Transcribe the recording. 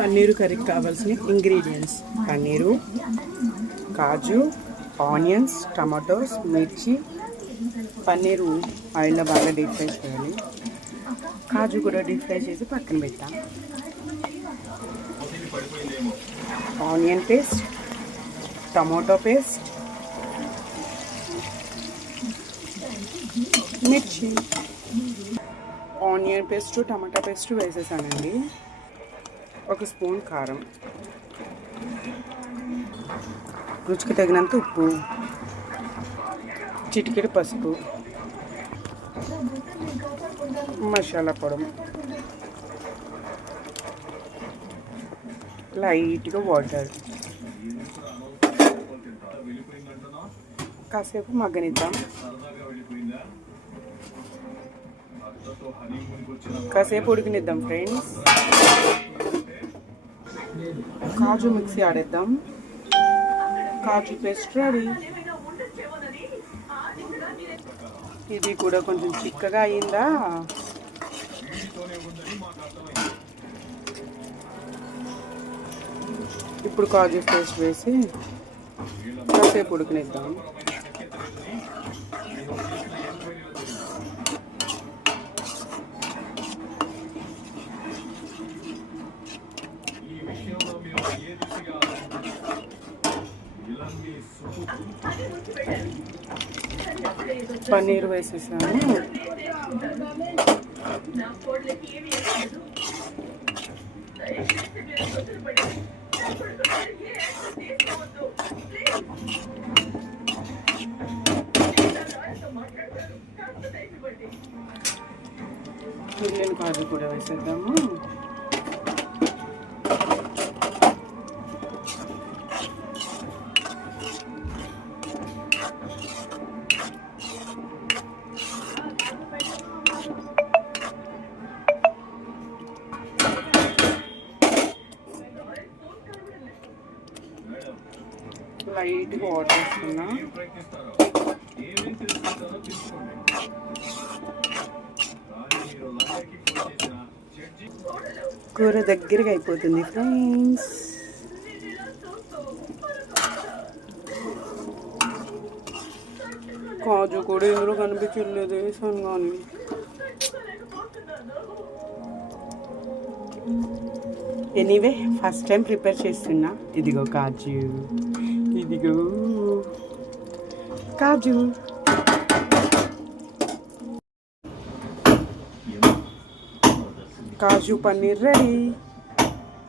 పన్నీరు కర్రీకి కావాల్సిన ఇంగ్రీడియంట్స్: పన్నీరు, కాజు, onions, tomatoes, మిర్చి. పన్నీరు ఆయిల్లో బాగా డీప్ ఫ్రై చేయాలి. కాజు కూడా డీప్ ఫ్రై చేసి పక్కన పెట్టాం. ఆనియన్ పేస్ట్, టమాటో పేస్ట్, మిర్చి. ఆనియన్ పేస్ట్, టమాటా పేస్ట్ వేసేసానండి. 1 స్పూన్ కారం, రుచికి తగినంత ఉప్పు, చిటికెడు పసుపు, మసాలా పొడి, లైట్గా వాటర్. కాసేపు మగ్గనిద్దాం. కాసేపు ఉడికినిద్దాం ఫ్రెండ్స్. కాజు మిక్సీ ఆడేద్దాం. కాజు పేస్ట్ రెడీ. ఇది కూడా కొంచెం చిక్కగా అయిందా, ఇప్పుడు కాజు పేస్ట్ వేసి కాసేపు ఉడికినిద్దాం. పన్నీర్ వేసేసాను. మిగిలిన కాజు కూడా వేసేద్దాము. లైట్గా వాటర్ వేస్తున్నా. కూర దగ్గరగా అయిపోతుంది ఫ్రెండ్స్. కాజు కూడా ఇందులో కనిపించలేదు, వేసాను కానీ. ఎనీవే ఫస్ట్ టైం ప్రిపేర్ చేస్తున్నా. ఇదిగో కాజు, ఇదిగో కాజు. కాజు పన్నీర్ రెడీ.